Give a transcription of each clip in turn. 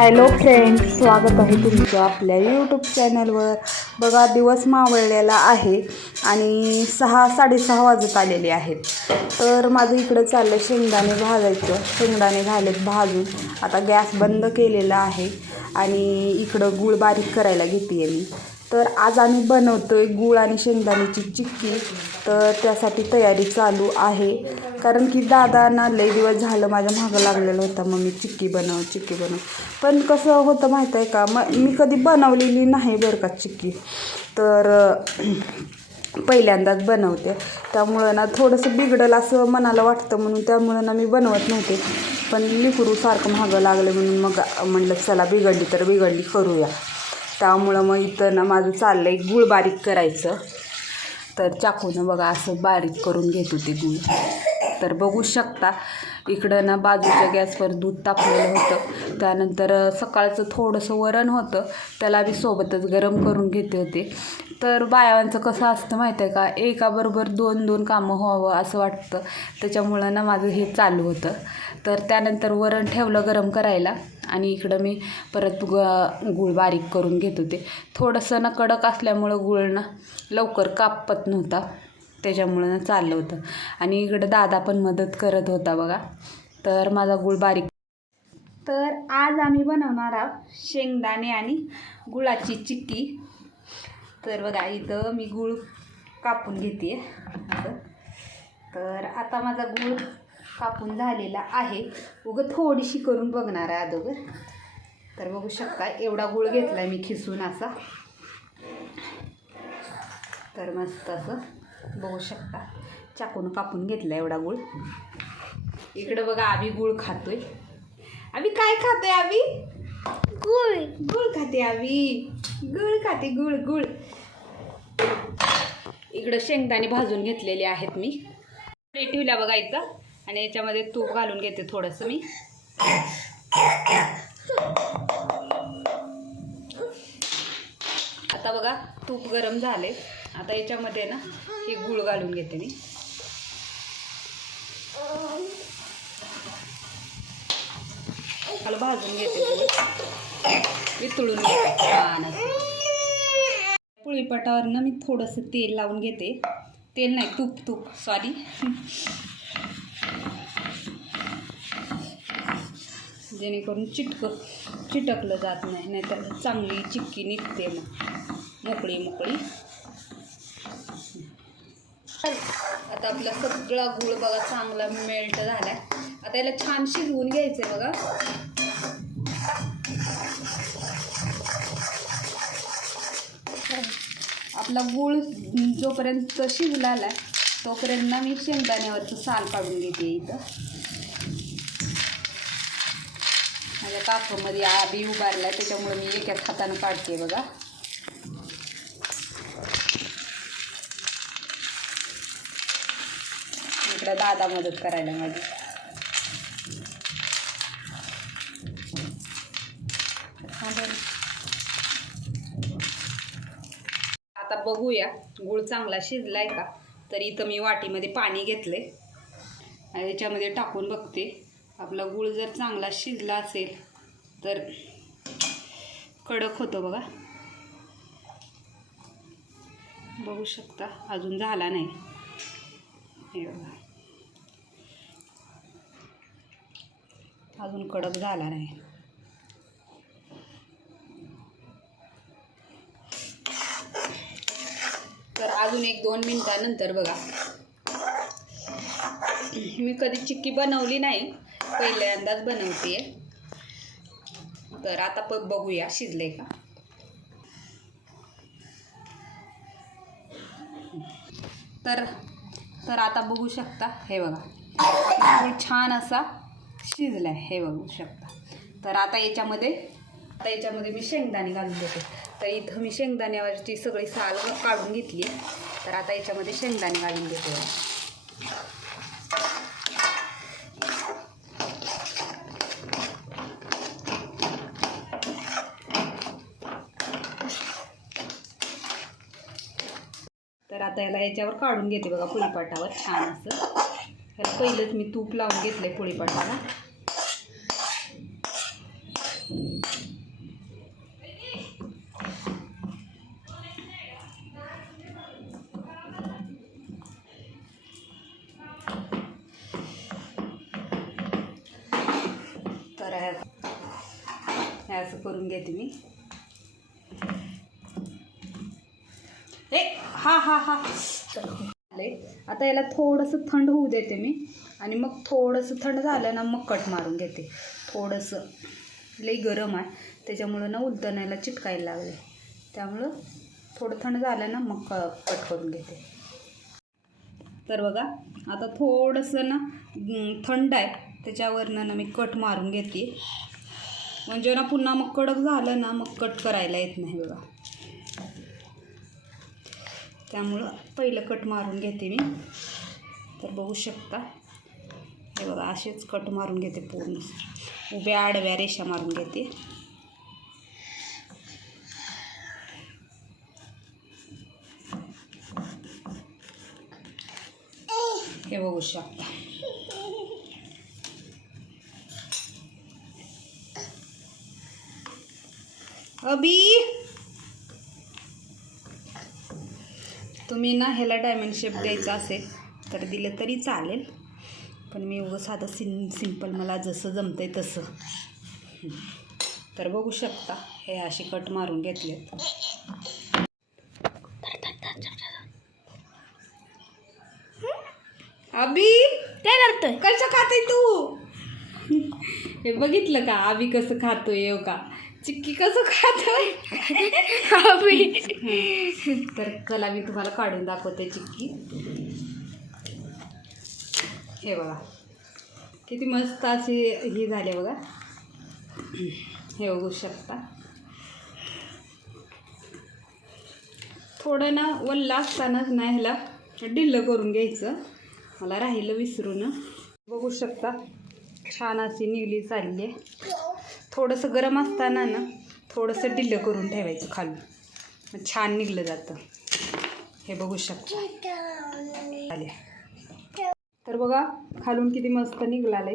Hello friends स्वागत आहे तुमचं आपल्या यूट्यूब चॅनलवर बघा दिवस मावळलेला आहे आणि सहा साडेसहा वाजत आलेले आहेत. तर माझं इकडं चाललं शेंगदाणे भाजायचं शेंगदाणे घालत भाजून. आता गॅस बंद केलेला आहे आणि इकडं गूळ बारीक करायला घेते मी. तर आज आम्ही बनवतो आहे गूळ आणि शेंगदाण्याची चिक्की. तर त्यासाठी तयारी चालू आहे. कारण की दादांना लई दिवस झालं माझ्या मागं लागलेलं होतं. मग मी चिक्की बनव चिक्की बनव. पण कसं होतं माहीत आहे का? मग मी कधी बनवलेली नाही बरं का चिक्की. तर पहिल्यांदाच बनवते. त्यामुळं ना थोडंसं बिघडलं असं मनाला वाटतं म्हणून त्यामुळं ना मी बनवत नव्हते. पण लिकरू सारखं मागं लागलं म्हणून मग म्हणलं चला बिघडली तर बिघडली करूया. त्यामुळं मग इथं ना माझं चाललं आहे गूळ बारीक करायचं. तर चाकूनं बघा असं बारीक करून घेत होते गूळ. तर बघू शकता इकडं ना बाजूच्या गॅसवर दूध तापलेलं होतं. त्यानंतर सकाळचं थोडंसं वरण होतं. त्याला बी सोबतच गरम करून घेते होते. तर बायांचं कसं असतं माहीत आहे का? एकाबरोबर दोन दोन कामं व्हावं असं वाटतं. त्याच्यामुळं ना माझं हे चालू होतं. तर त्यानंतर वरण ठेवलं गरम करायला. आणि इकडं मी परत ग गूळ बारीक करून घेत होते. थोडंसं ना कडक असल्यामुळं गूळ ना लवकर कापत नव्हता. त्याच्यामुळं ना चाललं होतं. आणि इकडं दादा पण मदत करत होता बघा. तर माझा गूळ बारीक तर आज आम्ही बनवणार आहोत शेंगदाणे आणि गुळाची चिक्की. तर बघा इथं मी गूळ कापून घेते तर आता माझा गूळ कापून झालेला आहे. उगं थोडीशी करून बघणार आहे अगोदर. तर बघू शकता एवढा गूळ घेतला आहे मी खिसून असा. तर मस्त असं बघू शकता. चाकून कापून घेतला एवढा गूळ. इकडं बघा आम्ही गूळ खातोय. आम्ही काय खातोय आम्ही? गुळ. गुळ खाते आम्ही. गुळ खाते गुळ गुळ. इकडं शेंगदाणे भाजून घेतलेले आहेत मी. प्लेट बघा इथं. आणि याच्यामध्ये तूप घालून घेते थोडंसं मी. आता बघा तूप गरम झाले. आता याच्यामध्ये ना हे गूळ घालून घेते मी. मला भाजून घेते गूळ वितळून घेते. छान मी थोडंसं तेल लावून घेते. तेल नाही तूप तूप सॉरी जेणेकरून चिटक चिटकलं जात नाही नाहीतर चांगली चिक्की निघते मग. मोकळी मोकळी. आता आपला सगळा गूळ बघा चांगला मेल्ट झाला आता याला छान शिजवून घ्यायचं आहे बघा. आपला गूळ जोपर्यंत शिजला आला तोपर्यंत ना मी शेंगदाण्यावरचं साल काढून घेते इथं. माझ्या कापूमध्ये आबी उभारला त्याच्यामुळे मी एकाच हातानं काढते बघा. इकडं दादा मदत करायला माझी बरं. आता बघूया गूळ चांगला शिजलाय का? तर इथं मी वाटीमध्ये पाणी घेतले आणि याच्यामध्ये टाकून बघते. आपला गूळ जर चांगला शिजला असेल तर कडक होतो बघा. बघू शकता अजून झाला नाही. हे बघा. अजून कडक झाला नाही. तर अजून एक दोन मिनटानंतर बघा. मी कधी चिक्की बनवली नाही पहिल्यांदाच बनवते. तर आता प बघूया शिजले का? तर तर आता बघू शकता हे बघा. आपला छान असा शिजला आहे हे बघू शकता. तर आता याच्यामध्ये आता याच्यामध्ये मी शेंगदाणे घालून देते. तर इथं मी शेंगदाण्यावरची सगळी साल काढून घेतली तर आता याच्यामध्ये शेंगदाणे घालून देते. तर आता याला याच्यावर काढून घेते बघा पोळीपाटावर छान असं. तर पहिलंच मी तूप लावून घेतलं आहे पोळीपाटाला तर असं करून घेते मी. हा हा हा. झालंय. आता याला थोडंसं थंड होऊ देते मी. आणि मग थोडंसं थंड झालं ना मग कट मारून घेते. थोडंसं. लई गरम आहे. त्याच्यामुळं ना उलटण्याला चिटकायला लागले. त्यामुळं थोडं थंड झालं ना मग क कट करून घेते. तर बघा आता थोडंसं ना थंड आहे. त्याच्यावरनं ना मी कट मारून घेते. म्हणजे ना पुन्हा मग कडक झालं ना मग कट करायला येत नाही बघा. त्यामुळं पहिलं कट मारून घेते मी. तर बघू शकता. हे बघा असेच कट मारून घेते पूर्ण. उभ्या आडव्या रेषा मारून घेते. हे बघू शकता. अभी! तुम्ही ना ह्याला डायमंड शेप द्यायचा असेल तर दिलं तरी चालेल. पण मी उगं साधं सिं सिंपल मला जसं जमतंय तसं. हं. तर बघू शकता हे असे कट मारून घेतलेत अबी काय करतोय? कसं खाते तू? हे बघितलं का? आबी कसं खातोय हो का? चिक्की कसं खातोय? तर चला मी तुम्हाला काढून दाखवते चिक्की. हे बघा. किती मस्त अशी ही झाली बघा. हे बघू शकता. थोडं ना वल्ला असतानाच ना ह्याला डिल्ल करून घ्यायचं. मला राहिलं विसरून. बघू शकता छान अशी निवली चालली आहे. थोडंसं गरम असताना ना थोडंसं डिल्ल करून ठेवायचं खालून. मग छान निघलं जातं. हे बघू शकता. तर बघा खालून किती मस्त निघालं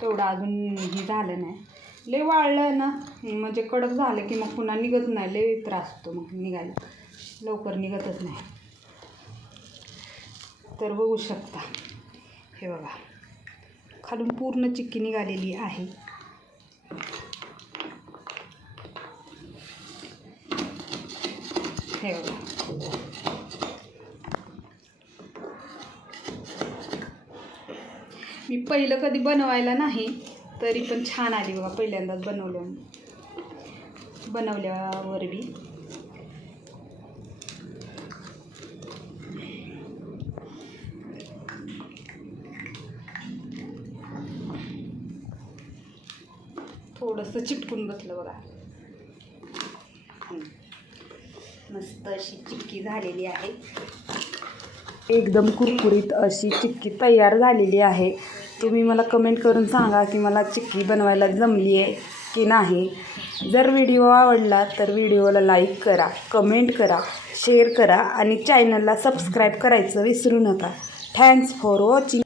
तेवढं अजून हे झालं नाही. लय वाळलं ना. म्हणजे कडक झालं की मग पुन्हा निघत नाही. लय त्रास होतो मग निघायला. लवकर निघतच नाही. तर बघू शकता. हे बघा. खालून पूर्ण चिक्की निघालेली आहे. मी पहिलं कधी बनवायला नाही तरी पण छान आली बघा पहिल्यांदाच बनवल्या बनवल्यावर बी थोडंसं चिटकून बसलं बघा. मस्त अशी चिक्की झालेली आहे. एकदम कुरकुरीत अशी चिक्की तयार झालेली आहे. तुम्ही मला कमेंट करून सांगा की मला चिक्की बनवायला जमली आहे की नाही. जर व्हिडिओ आवडला तर व्हिडिओला लाईक करा कमेंट करा शेअर करा आणि चॅनलला सबस्क्राईब करायचं विसरू नका. Thanks for watching